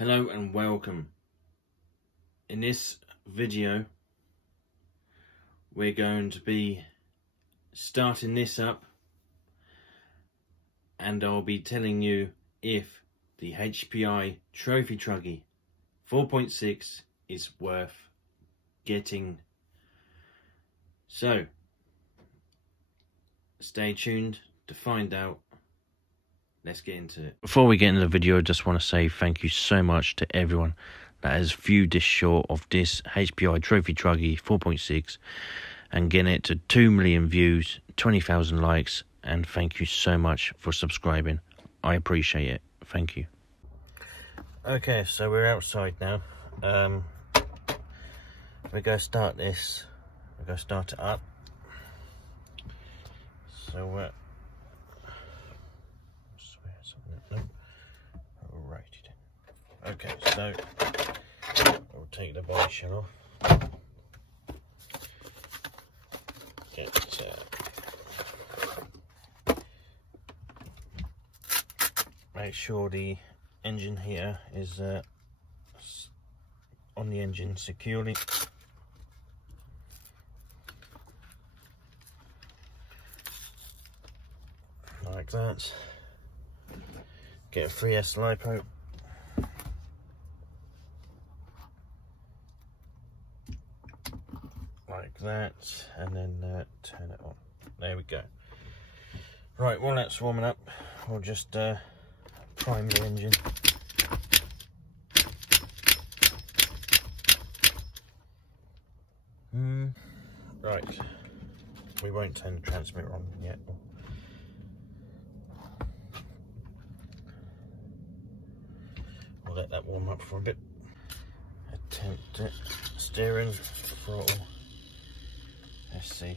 Hello and welcome. In this video we're going to be starting this up and I'll be telling you if the HPI Trophy Truggy 4.6 is worth getting. So stay tuned to find out. Let's get into it. Before we get into the video, I just want to say thank you so much to everyone that has viewed this short of this HPI Trophy Truggy 4.6 and getting it to 2 million views, 20,000 likes, and thank you so much for subscribing. I appreciate it. Thank you. Okay, so we're outside now. We're going to start this. We're going to start it up. So okay, so I'll take the body shell off. Make sure the engine heater is on the engine securely. Like that. Get a 3S lipo. Like that, and then turn it on. There we go. Right, while that's warming up, we'll just prime the engine. Right, we won't turn the transmitter on yet. We'll let that warm up for a bit. Attempt it. Steering, throttle. Let's see.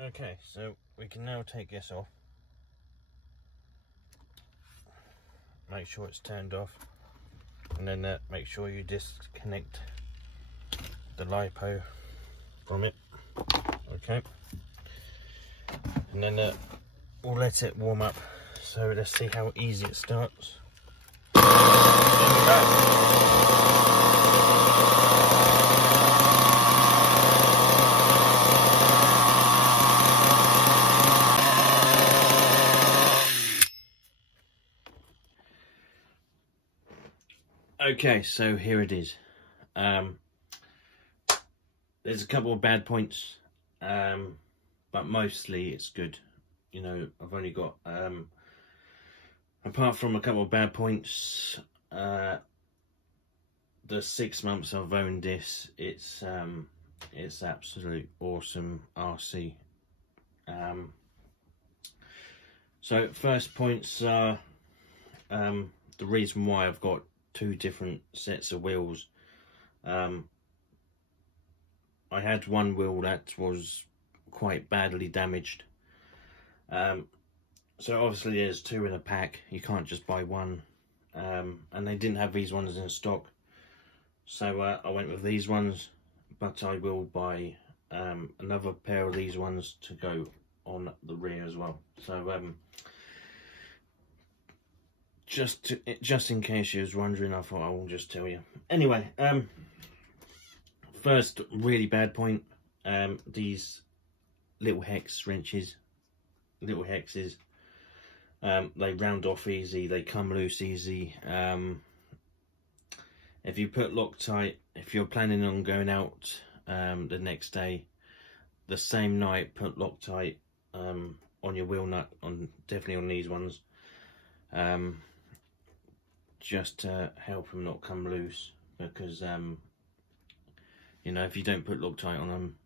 Okay, so we can now take this off. Make sure it's turned off, and then make sure you disconnect the lipo from it. Okay, and then we'll let it warm up. So let's see how easy it starts. There we go. Okay, so here it is. There's a couple of bad points, but mostly it's good. You know, I've only got, apart from a couple of bad points, the 6 months I've owned this, it's absolutely awesome RC. So first points are the reason why I've got 2 different sets of wheels. I had one wheel that was quite badly damaged, so obviously there's 2 in a pack, you can't just buy one, and they didn't have these ones in stock, so I went with these ones, but I will buy another pair of these ones to go on the rear as well. So just in case you was wondering, I thought I will just tell you. Anyway, first really bad point, these little hex wrenches, little hexes, they round off easy, they come loose easy. If you put Loctite, if you're planning on going out the next day, the same night, put Loctite on your wheel nut, definitely on these ones, just to help them not come loose, because you know, if you don't put Loctite on them,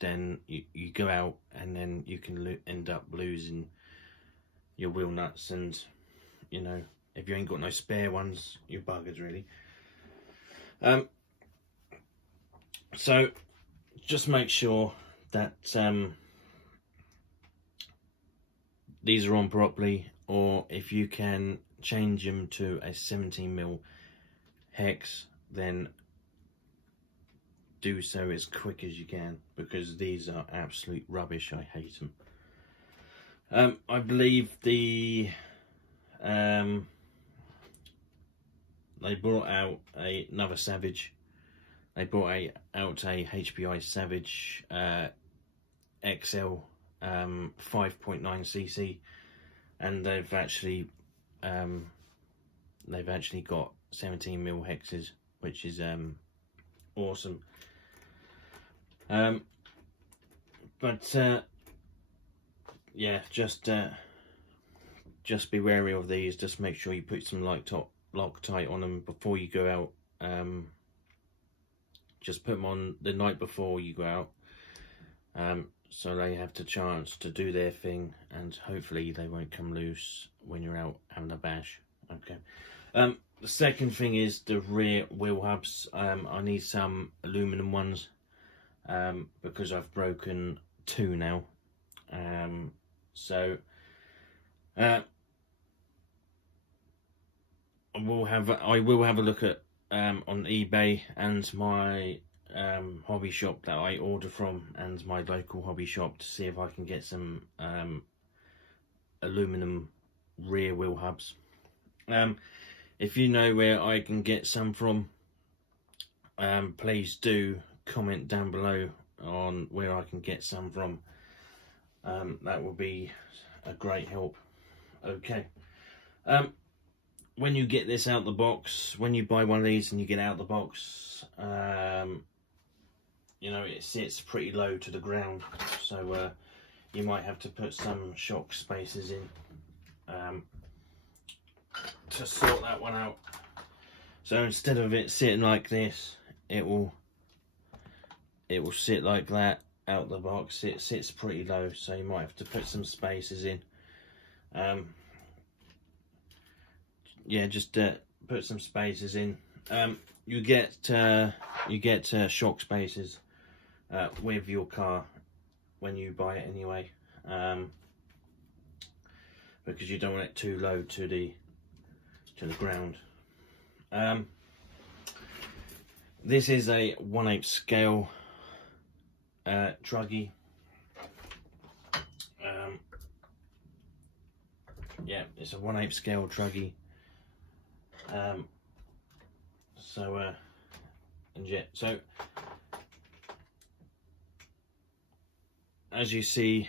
then you go out and then you can end up losing your wheel nuts, and you know, if you ain't got no spare ones, you're buggered really. So just make sure that these are on properly, or if you can change them to a 17mm hex, then do so as quick as you can, because these are absolute rubbish. I hate them. I believe they brought out another Savage. They brought out a HPI Savage XL 5.9cc, and they've actually got 17mm hexes, which is awesome. But yeah, just be wary of these. Just make sure you put some Loctite on them before you go out. Just put them on the night before you go out, so they have the chance to do their thing, and hopefully they won't come loose when you're out having a bash. Okay. The second thing is the rear wheel hubs. I need some aluminum ones, because I've broken 2 now. So I will have a look at on eBay and my hobby shop that I order from, and my local hobby shop, to see if I can get some aluminum rear wheel hubs. If you know where I can get some from, please do comment down below on where I can get some from. That will be a great help. Okay. When you get this out the box, when you buy one of these and you get out the box, you know, it sits pretty low to the ground, so you might have to put some shock spacers in to sort that one out. So instead of it sitting like this, it will sit like that out the box. It sits pretty low, so you might have to put some spacers in. Yeah, just put some spacers in. You get shock spacers with your car when you buy it anyway, because you don't want it too low to the ground. This is a 1/8 scale truggy. Yeah, it's a 1/8 scale truggy. So as you see,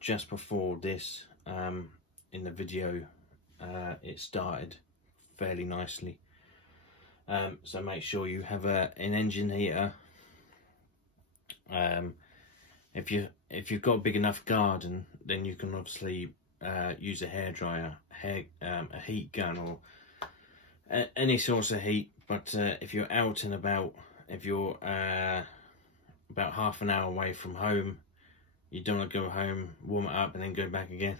just before this, in the video, it started fairly nicely. So make sure you have an engine heater. If you've got a big enough garden, then you can obviously use a hairdryer, a heat gun, or any source of heat. But if you're out and about, if you're about half an hour away from home, you don't want to go home, warm it up and then go back again.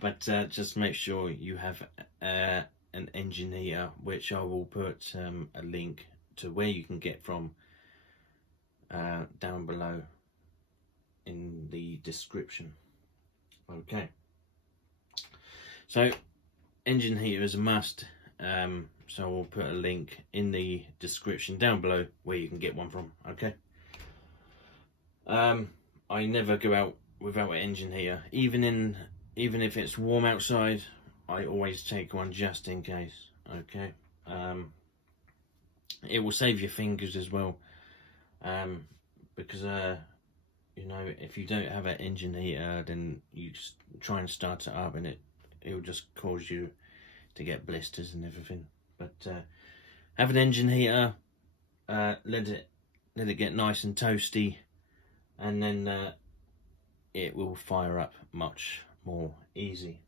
But just make sure you have an engine heater, which I will put a link to where you can get from down below in the description. Okay, so engine heater is a must, so I'll put a link in the description down below where you can get one from. Okay. I never go out without an engine heater, even if it's warm outside. I always take one just in case. Okay. It will save your fingers as well, because you know, if you don't have an engine heater, then you just try and start it up and it will just cause you to get blisters and everything. But have an engine heater, let it get nice and toasty, and then it will fire up much more easy.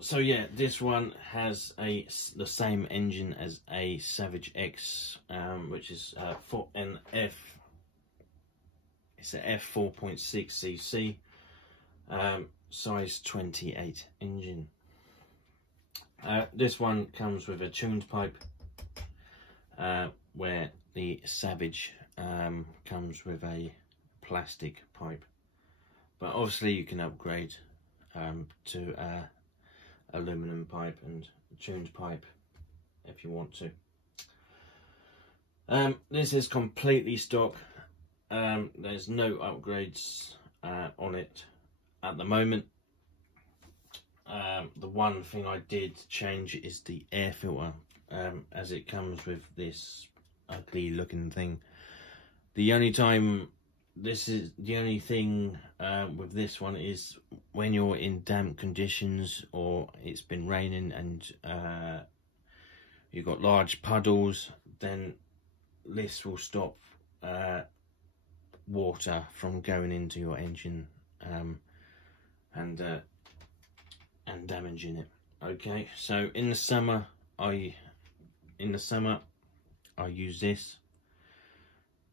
So yeah, this one has the same engine as a Savage X, which is an F. It's an F4.6 cc, size 28 engine. This one comes with a tuned pipe, where the Savage comes with a plastic pipe, but obviously you can upgrade to aluminum pipe and tuned pipe if you want to. This is completely stock. There's no upgrades on it at the moment. The one thing I did change is the air filter, as it comes with this ugly looking thing. The only thing with this one is when you're in damp conditions or it's been raining and you've got large puddles, then this will stop water from going into your engine and damaging it. Okay, so in the summer I use this.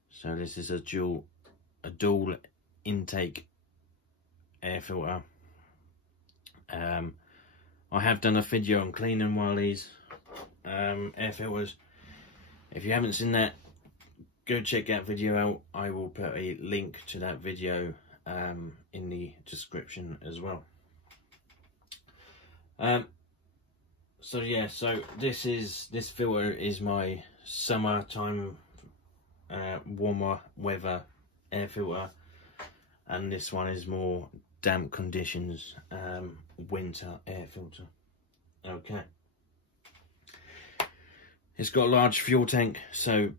So this is a dual intake air filter. I have done a video on cleaning one of these air filters. If you haven't seen that, go check that video out. I will put a link to that video in the description as well. So yeah, so this filter is my summertime warmer weather air filter, and this one is more damp conditions winter air filter. Okay, it's got a large fuel tank, so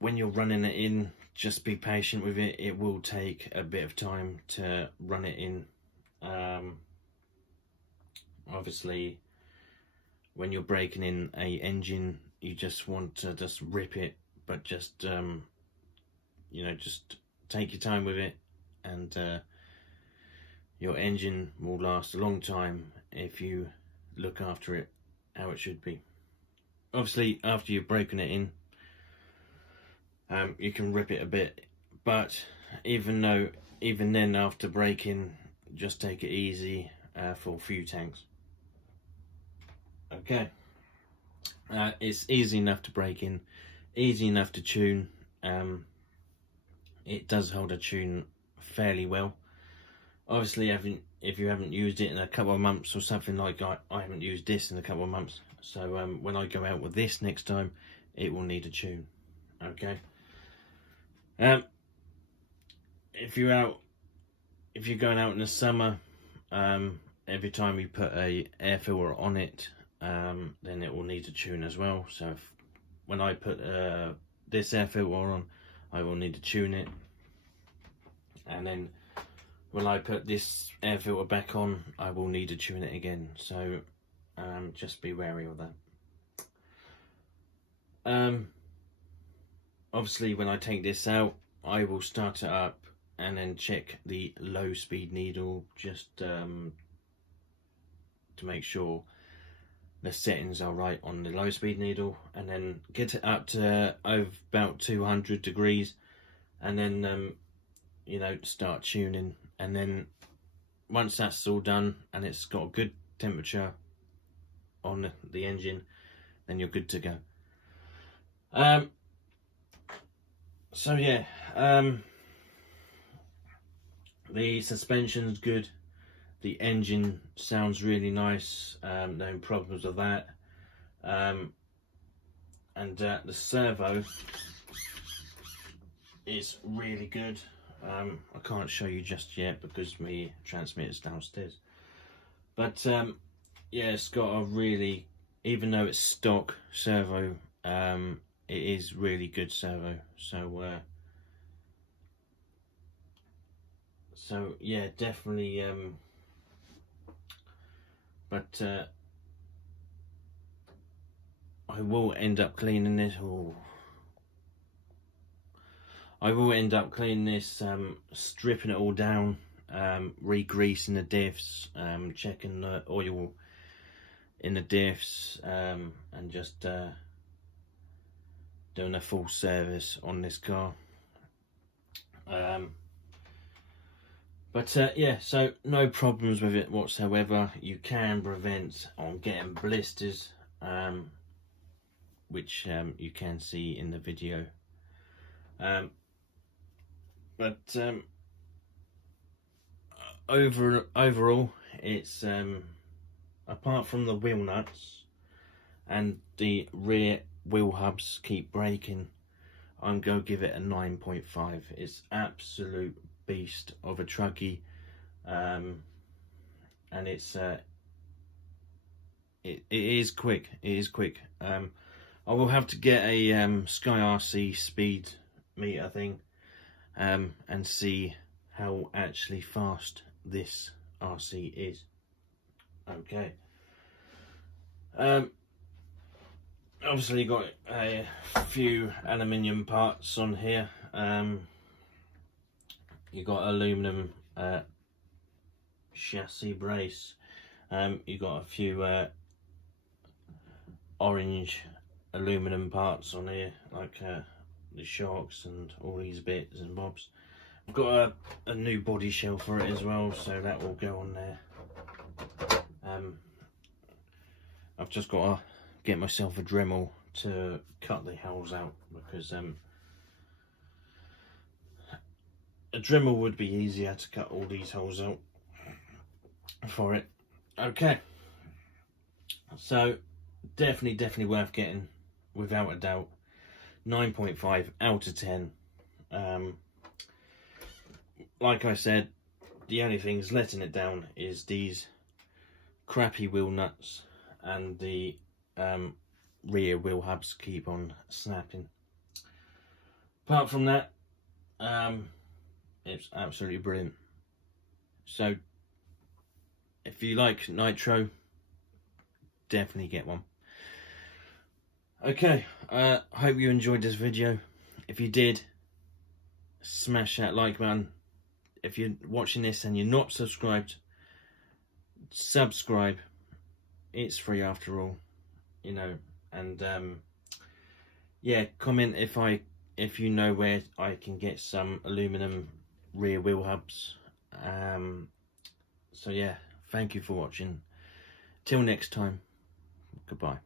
when you're running it in, just be patient with it. It will take a bit of time to run it in. Obviously when you're breaking in a engine, you just want to just rip it, but just you know, just take your time with it, and your engine will last a long time if you look after it how it should be. Obviously after you've broken it in, you can rip it a bit, but even then after breaking, just take it easy for a few tanks. Okay, it's easy enough to break in, easy enough to tune. It does hold a tune fairly well. Obviously, if you haven't used it in a couple of months or something, like I haven't used this in a couple of months, so when I go out with this next time, it will need a tune. Okay. If you're going out in the summer, every time you put a air filter on it, then it will need a tune as well. So when I put this air filter on, I will need to tune it, and then when I put this air filter back on, I will need to tune it again. So just be wary of that. Obviously when I take this out, I will start it up and then check the low speed needle, just to make sure the settings are right on the low speed needle, and then get it up to about 200 degrees, and then you know, start tuning. And then once that's all done and it's got a good temperature on the engine, then you're good to go. So yeah, the suspension's good, the engine sounds really nice, no problems with that, and the servo is really good. I can't show you just yet because my transmitter's downstairs, but yeah, it's got a really, even though it's stock servo, it is really good servo. So yeah, definitely. But I will end up cleaning this. I will end up cleaning this, stripping it all down, re-greasing the diffs, checking the oil in the diffs, and just doing a full service on this car. Yeah, so no problems with it whatsoever. You can prevent on getting blisters, which you can see in the video. Overall, it's apart from the wheel nuts and the rear wheel hubs keep breaking, I'm going to give it a 9.5. It's absolute beast of a truggy, and it's it is quick. It is quick. I will have to get a Sky RC speed meter thing, and see how actually fast this RC is. Okay. Obviously got a few aluminium parts on here. You got aluminum chassis brace. You got a few orange aluminum parts on here, like the shocks and all these bits and bobs. I've got a new body shell for it as well, so that will go on there. I've just got to get myself a Dremel to cut the holes out, because a Dremel would be easier to cut all these holes out for it. Okay, so definitely worth getting, without a doubt. 9.5 out of 10. Like I said, the only things letting it down is these crappy wheel nuts, and the rear wheel hubs keep on snapping. Apart from that, it's absolutely brilliant. So if you like nitro, definitely get one. Okay, hope you enjoyed this video. If you did, smash that like button. If you're watching this and you're not subscribed, subscribe. It's free after all, you know. And yeah, comment if you know where I can get some aluminum rear wheel hubs. So yeah, thank you for watching. Till next time, goodbye.